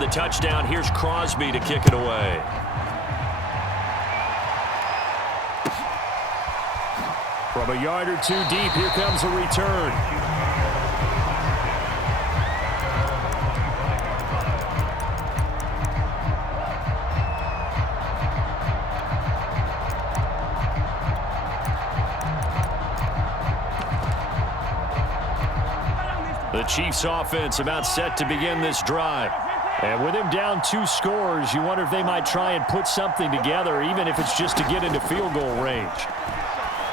the touchdown. Here's Crosby to kick it away. From a yard or two deep, here comes a return. The Chiefs offense about set to begin this drive. And with him down 2 scores, you wonder if they might try and put something together, even if it's just to get into field goal range.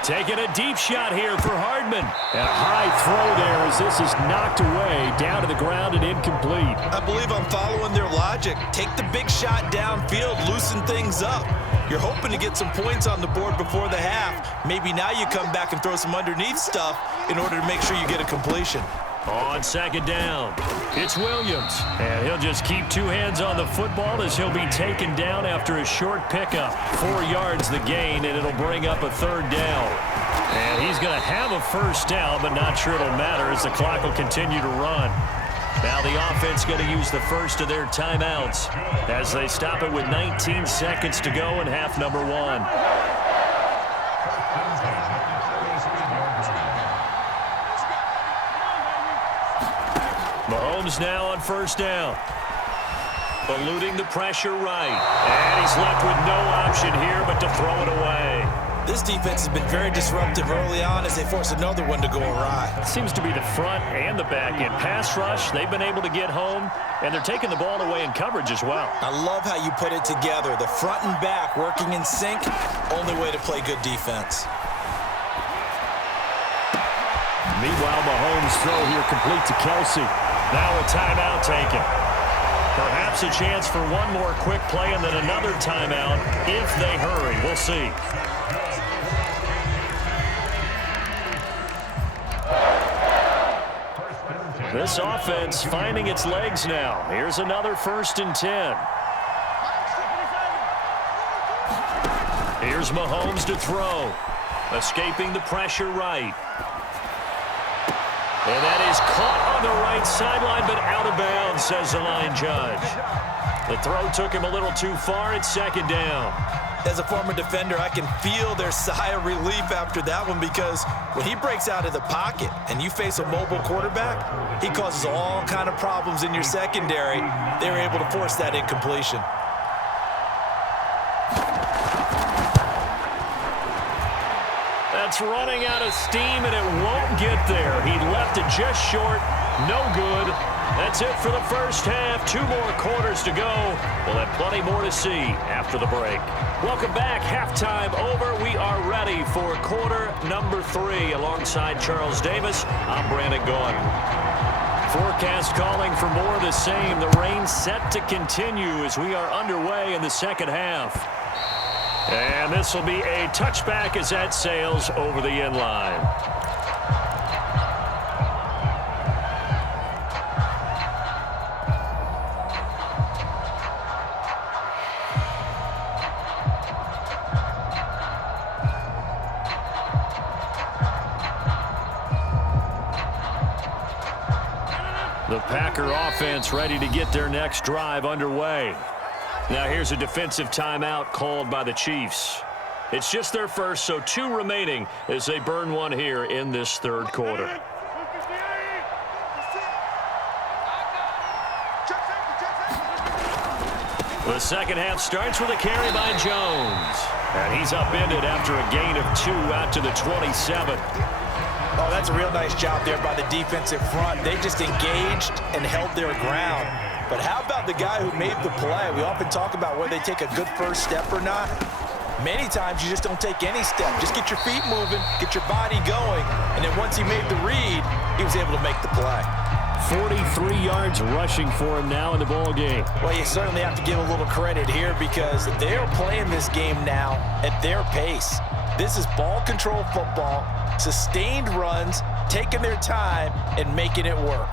Taking a deep shot here for Hardman. And a high throw there as this is knocked away, down to the ground and incomplete. I believe I'm following their logic. Take the big shot downfield, loosen things up. You're hoping to get some points on the board before the half. Maybe now you come back and throw some underneath stuff in order to make sure you get a completion. On second down, it's Williams. And he'll just keep 2 hands on the football as he'll be taken down after a short pickup. 4 yards the gain, and it'll bring up a 3rd down. And he's going to have a 1st down, but not sure it'll matter as the clock will continue to run. Now the offense going to use the first of their timeouts as they stop it with 19 seconds to go in half number 1. Mahomes now on 1st down. Eluding the pressure right. And he's left with no option here but to throw it away. This defense has been very disruptive early on as they force another one to go awry. It seems to be the front and the back end. Pass rush, they've been able to get home, and they're taking the ball away in coverage as well. I love how you put it together. The front and back working in sync, only way to play good defense. Meanwhile, Mahomes' throw here complete to Kelsey. Now a timeout taken. Perhaps a chance for one more quick play and then another timeout if they hurry. We'll see. This offense finding its legs now. Here's another 1st and 10. Here's Mahomes to throw. Escaping the pressure right. And that is caught on the right sideline, but out of bounds, says the line judge. The throw took him a little too far. It's 2nd down. As a former defender, I can feel their sigh of relief after that one because when he breaks out of the pocket and you face a mobile quarterback, he causes all kind of problems in your secondary. They were able to force that incompletion. That's running out of steam, and it won't get there. He left it just short. No good. That's it for the first half. 2 more quarters to go. We'll have plenty more to see after the break. Welcome back. Halftime over. We are ready for quarter number 3. Alongside Charles Davis, I'm Brandon Gaudin. Forecast calling for more of the same. The rain set to continue as we are underway in the second half. And this will be a touchback as that sails over the end line. The Packer offense ready to get their next drive underway. Now here's a defensive timeout called by the Chiefs. It's just their first, so 2 remaining as they burn one here in this 3rd quarter. The second half starts with a carry by Jones. And he's upended after a gain of 2 out to the 27. Oh, that's a real nice job there by the defensive front. They just engaged and held their ground. But how about the guy who made the play? We often talk about whether they take a good first step or not. Many times you just don't take any step. Just get your feet moving, get your body going, and then once he made the read, he was able to make the play. 43 yards rushing for him now in the ball game. Well, you certainly have to give a little credit here because they're playing this game now at their pace. This is ball control football, sustained runs, taking their time, and making it work.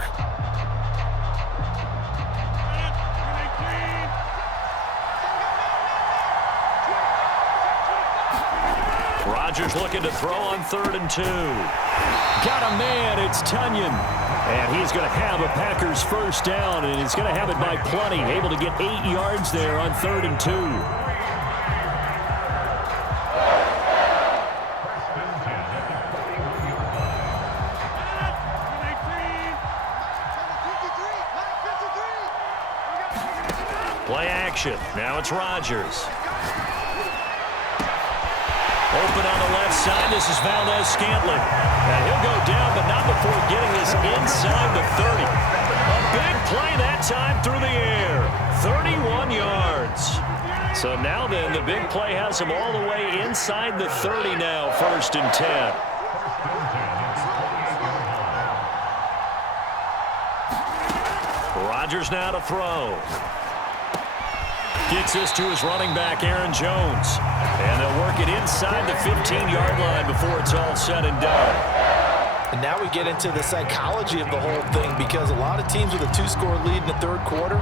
Rodgers looking to throw on 3rd and 2. Got a man. It's Tunyon. And he's going to have a Packers first down, and he's going to have it by plenty. Able to get 8 yards there on 3rd and 2. Play action. Now it's Rodgers. Open on the left side. This is Valdez-Scantling. And he'll go down, but not before getting this inside the 30. A big play that time through the air. 31 yards. So now then, the big play has him all the way inside the 30 now, 1st and 10. Rodgers now to throw. Gets this to his running back, Aaron Jones. And they'll work it inside the 15-yard line before it's all said and done. And now we get into the psychology of the whole thing, because a lot of teams with a 2-score lead in the 3rd quarter,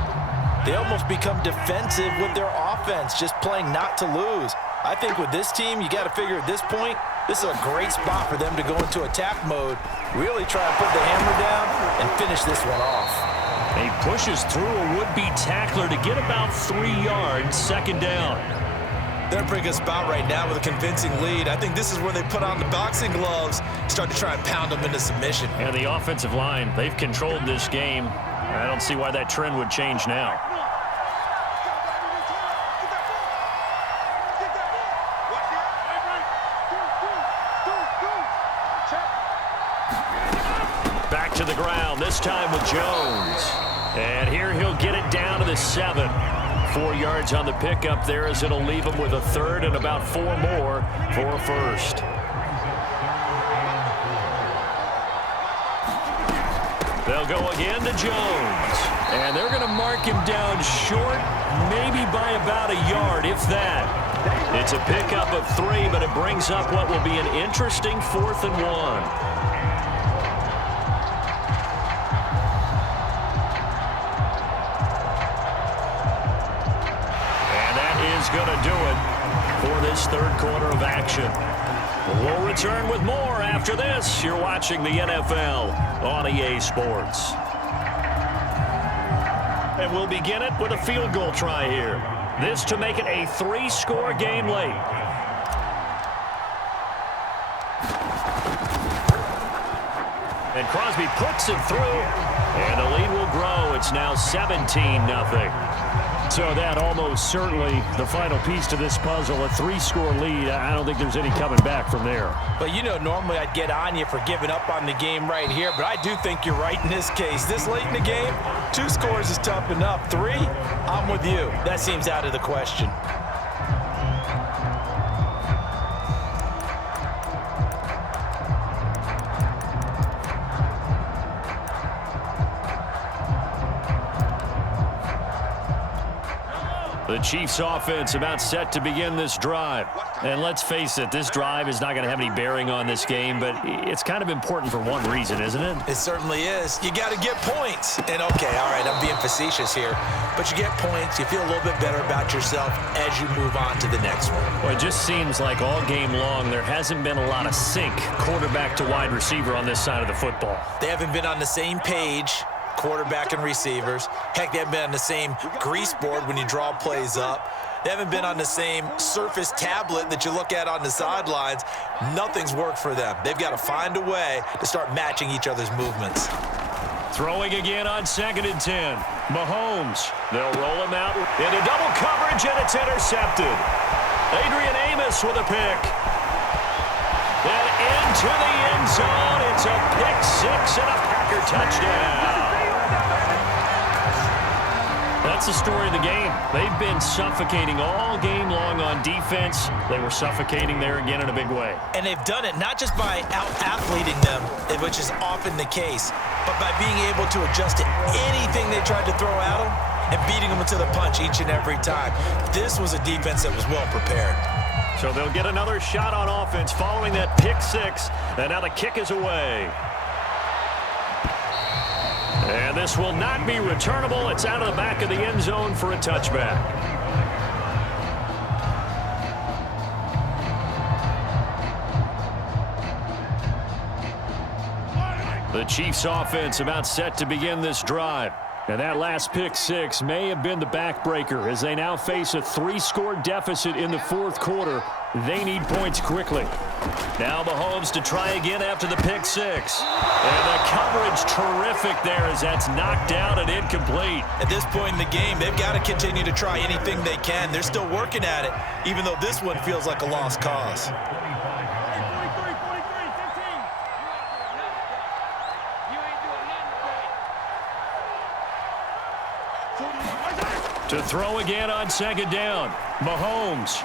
they almost become defensive with their offense, just playing not to lose. I think with this team, you got to figure at this point, this is a great spot for them to go into attack mode, really try to put the hammer down and finish this one off. He pushes through a would-be tackler to get about 3 yards, 2nd down. They're in a pretty good spot right now with a convincing lead. I think this is where they put on the boxing gloves, start to try and pound them into submission. And the offensive line, they've controlled this game. I don't see why that trend would change now. Back to the ground, this time with Jones. And here he'll get it down to the 7. 4 yards on the pickup there, as it'll leave him with a 3rd and about 4 more for a 1st. They'll go again to Jones. And they're going to mark him down short, maybe by about a yard, if that. It's a pickup of 3, but it brings up what will be an interesting 4th and 1. Going to do it for this 3rd quarter of action. We'll return with more after this. You're watching the NFL on EA Sports. And we'll begin it with a field goal try here. This to make it a 3-score game late. And Crosby puts it through, and the lead will grow. It's now 17-0. So that almost certainly the final piece to this puzzle, a 3-score lead. I don't think there's any coming back from there. But you know, normally I'd get on you for giving up on the game right here, but I do think you're right in this case. This late in the game, 2 scores is tough enough. 3, I'm with you. That seems out of the question. The Chiefs offense about set to begin this drive. And let's face it, this drive is not going to have any bearing on this game, but it's kind of important for one reason, isn't it? It certainly is. You got to get points. And okay, all right, I'm being facetious here, but you get points, you feel a little bit better about yourself as you move on to the next one. Well, it just seems like all game long there hasn't been a lot of sync quarterback to wide receiver on this side of the football. They haven't been on the same page, quarterback and receivers. Heck, they haven't been on the same grease board when you draw plays up. They haven't been on the same surface tablet that you look at on the sidelines. Nothing's worked for them. They've got to find a way to start matching each other's movements. Throwing again on 2nd and 10. Mahomes. They'll roll him out into double coverage, and it's intercepted. Adrian Amos with a pick. Then into the end zone. It's a pick 6 and a Packer touchdown. That's the story of the game. They've been suffocating all game long on defense. They were suffocating there again in a big way. And they've done it not just by out-athleting them, which is often the case, but by being able to adjust to anything they tried to throw at them and beating them to the punch each and every time. This was a defense that was well prepared. So they'll get another shot on offense following that pick 6, and now the kick is away. And this will not be returnable. It's out of the back of the end zone for a touchback. The Chiefs offense about set to begin this drive. And that last pick six may have been the backbreaker as they now face a 3-score deficit in the fourth quarter. They need points quickly. Now Mahomes to try again after the pick six. And the coverage terrific there as that's knocked down and incomplete. At this point in the game, they've got to continue to try anything they can. They're still working at it, even though this one feels like a lost cause. To throw again on second down. Mahomes.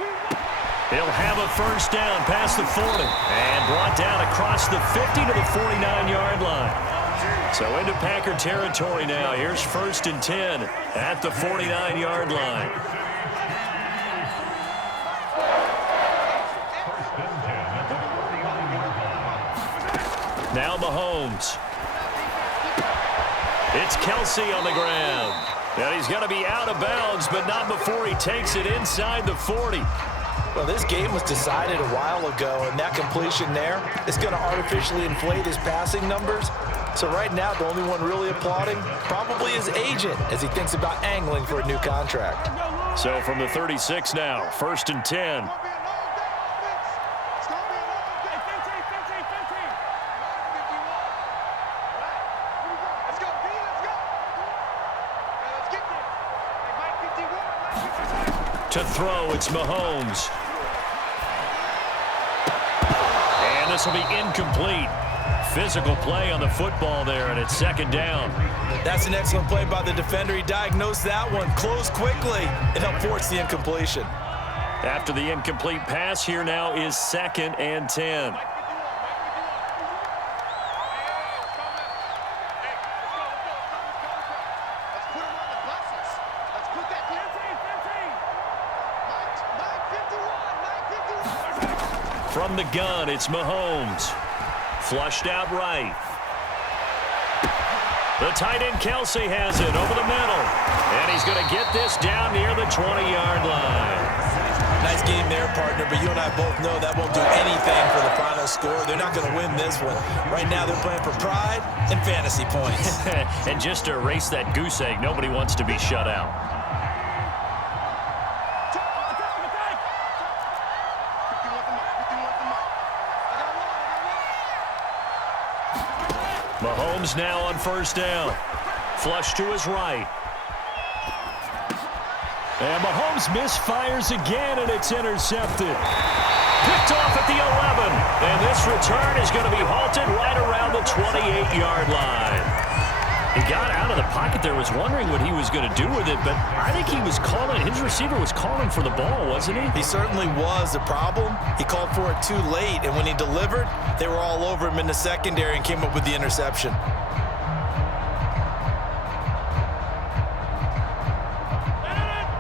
He'll have a first down past the 40. And brought down across the 50 to the 49-yard line. So into Packer territory now. Here's 1st and 10 at the 49-yard line. Now Mahomes. It's Kelsey on the ground. And he's going to be out of bounds, but not before he takes it inside the 40. Well, this game was decided a while ago, and that completion there is going to artificially inflate his passing numbers. So right now, the only one really applauding probably his agent as he thinks about angling for a new contract. So from the 36 now, 1st and 10. To throw, it's Mahomes. And this will be incomplete. Physical play on the football there, and it's 2nd down. That's an excellent play by the defender. He diagnosed that one, closed quickly, and helped force the incompletion. After the incomplete pass, here now is 2nd and 10. From the gun, it's Mahomes. Flushed out right. The tight end Kelsey has it over the middle. And he's going to get this down near the 20-yard line. Nice game there, partner, but you and I both know that won't do anything for the final score. They're not going to win this one. Right now they're playing for pride and fantasy points. And just to erase that goose egg, nobody wants to be shut out. Mahomes now on 1st down. Flush to his right. And Mahomes misfires again, and it's intercepted. Picked off at the 11. And this return is going to be halted right around the 28-yard line. He got out of the pocket there, was wondering what he was going to do with it, but I think he was calling, his receiver was calling for the ball, wasn't he? He certainly was. The problem, he called for it too late, and when he delivered, they were all over him in the secondary and came up with the interception.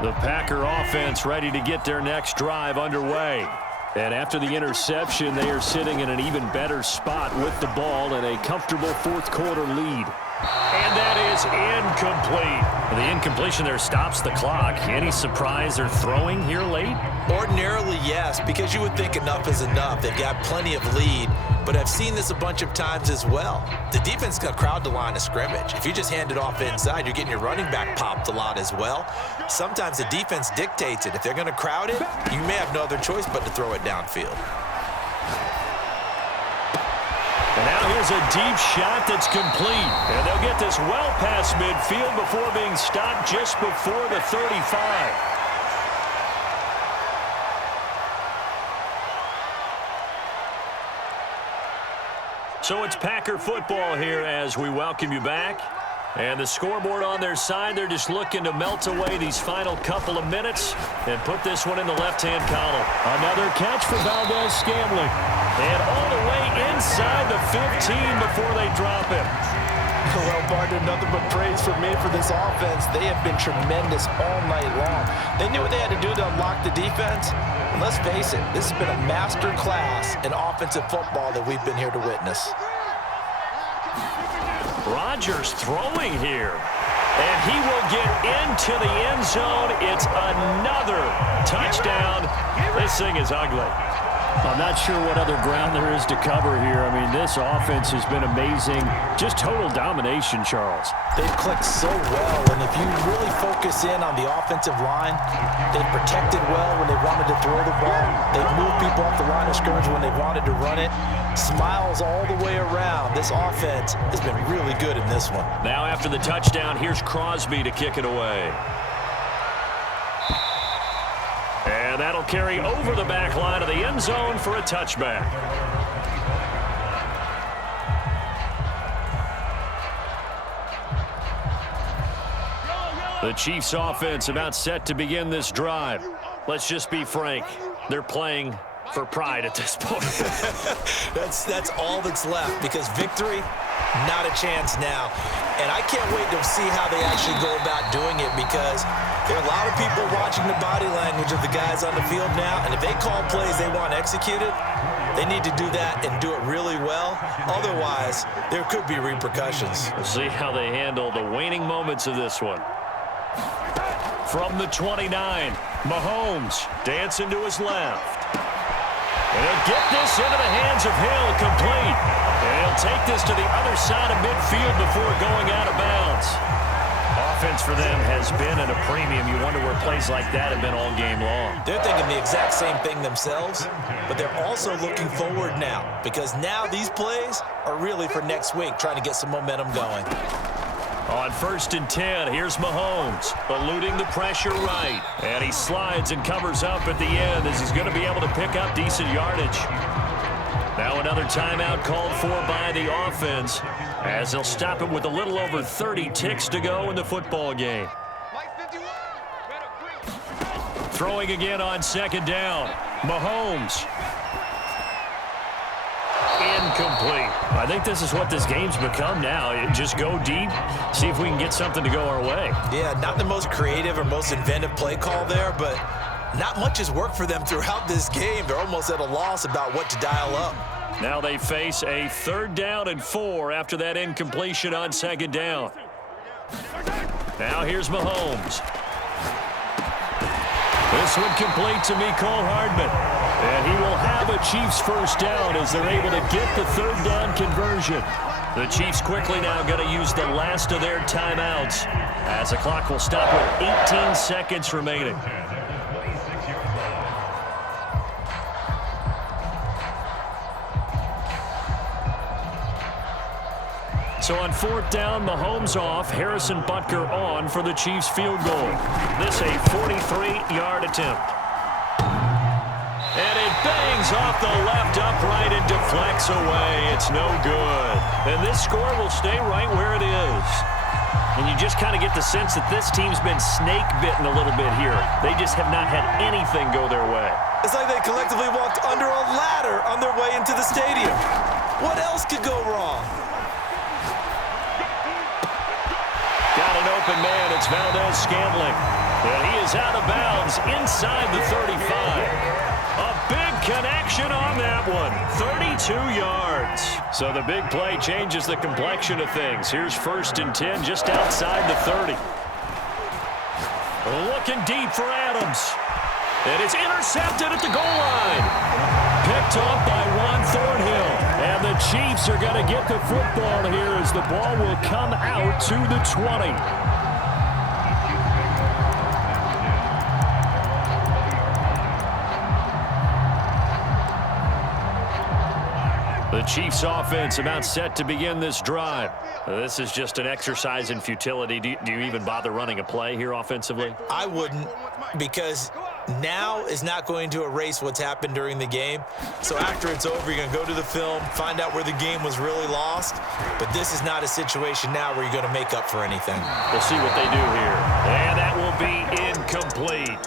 The Packer offense ready to get their next drive underway. And after the interception, they are sitting in an even better spot with the ball and a comfortable fourth quarter lead. And that is incomplete. The incompletion there stops the clock. Any surprise they're throwing here late? Ordinarily, yes, because you would think enough is enough. They've got plenty of lead, but I've seen this a bunch of times as well. The defense got crowd the line of scrimmage. If you just hand it off inside, you're getting your running back popped a lot as well. Sometimes the defense dictates it. If they're going to crowd it, you may have no other choice but to throw it downfield. And now here's a deep shot that's complete. And they'll get this well past midfield before being stopped just before the 35. So it's Packer football here as we welcome you back. And the scoreboard on their side, they're just looking to melt away these final couple of minutes and put this one in the left-hand column. Another catch for Valdez-Scantling. And all the way inside the 15 before they drop him. Well, partner, nothing but praise for me for this offense. They have been tremendous all night long. They knew what they had to do to unlock the defense. And let's face it, this has been a master class in offensive football that we've been here to witness. Rodgers throwing here. And he will get into the end zone. It's another touchdown. This thing is ugly. I'm not sure what other ground there is to cover here. I mean, this offense has been amazing. Just total domination, Charles. They've clicked so well, and if you really focus in on the offensive line, they've protected well when they wanted to throw the ball. They've moved people off the line of scrimmage when they wanted to run it. Smiles all the way around. This offense has been really good in this one. Now after the touchdown, here's Crosby to kick it away. And that'll carry over the back line of the end zone for a touchback. The Chiefs offense about set to begin this drive. Let's just be frank. They're playing for pride at this point. That's all that's left, because victory, not a chance now. And I can't wait to see how they actually go about doing it, because there are a lot of people watching the body language of the guys on the field now, and if they call plays they want executed, they need to do that and do it really well. Otherwise, there could be repercussions. We'll see how they handle the waning moments of this one. From the 29, Mahomes dancing to his left. And he'll get this into the hands of Hill, complete. And he'll take this to the other side of midfield before going out of bounds. Offense for them has been at a premium. You wonder where plays like that have been all game long. They're thinking the exact same thing themselves, but they're also looking forward now, because now these plays are really for next week, trying to get some momentum going. On 1st and 10, here's Mahomes, eluding the pressure right. And he slides and covers up at the end as he's going to be able to pick up decent yardage. Now another timeout called for by the offense, as they'll stop it with a little over 30 ticks to go in the football game. Throwing again on 2nd down. Mahomes. Incomplete. I think this is what this game's become now. Just go deep, see if we can get something to go our way. Yeah, not the most creative or most inventive play call there, but not much has worked for them throughout this game. They're almost at a loss about what to dial up. Now they face a 3rd down and 4 after that incompletion on 2nd down. Now here's Mahomes. This one complete to Mecole Hardman. And he will have a Chiefs 1st down as they're able to get the 3rd down conversion. The Chiefs quickly now going to use the last of their timeouts, as the clock will stop with 18 seconds remaining. So on 4th down, Mahomes off, Harrison Butker on for the Chiefs field goal. This a 43-yard attempt. And it bangs off the left upright and deflects away. It's no good. And this score will stay right where it is. And you just kind of get the sense that this team's been snake-bitten a little bit here. They just have not had anything go their way. It's like they collectively walked under a ladder on their way into the stadium. What else could go wrong? Got an open man. It's Valdez-Scantling. And he is out of bounds inside the 35. A big connection on that one. 32 yards. So the big play changes the complexion of things. Here's 1st and 10 just outside the 30. Looking deep for Adams. And it's intercepted at the goal line. Picked off by Juan Thornhill. And the Chiefs are going to get the football here as the ball will come out to the 20. The Chiefs offense about set to begin this drive. This is just an exercise in futility. Do you even bother running a play here offensively? I wouldn't, because now is not going to erase what's happened during the game. So after it's over, you're going to go to the film, find out where the game was really lost. But this is not a situation now where you're going to make up for anything. We'll see what they do here. And that will be incomplete,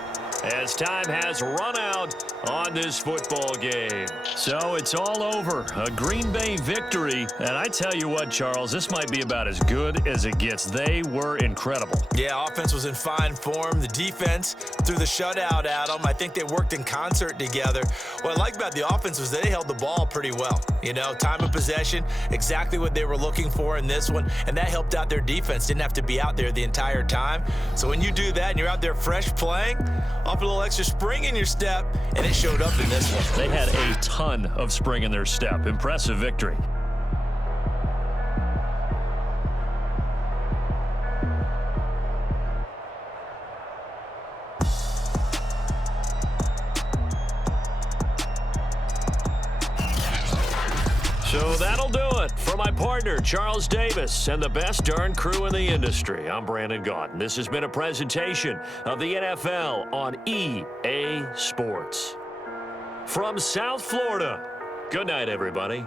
as time has run out on this football game. So it's all over. A Green Bay victory. And I tell you what, Charles, this might be about as good as it gets. They were incredible. Yeah, offense was in fine form. The defense threw the shutout at them. I think they worked in concert together. What I like about the offense was they held the ball pretty well. You know, time of possession, exactly what they were looking for in this one, and that helped out their defense. Didn't have to be out there the entire time. So when you do that and you're out there fresh playing, off a little extra spring in your step, and it showed up in this one. They had a ton of spring in their step. Impressive victory. So that'll do it for my partner, Charles Davis, and the best darn crew in the industry. I'm Brandon Gaudin. This has been a presentation of the NFL on EA Sports. From South Florida, good night, everybody.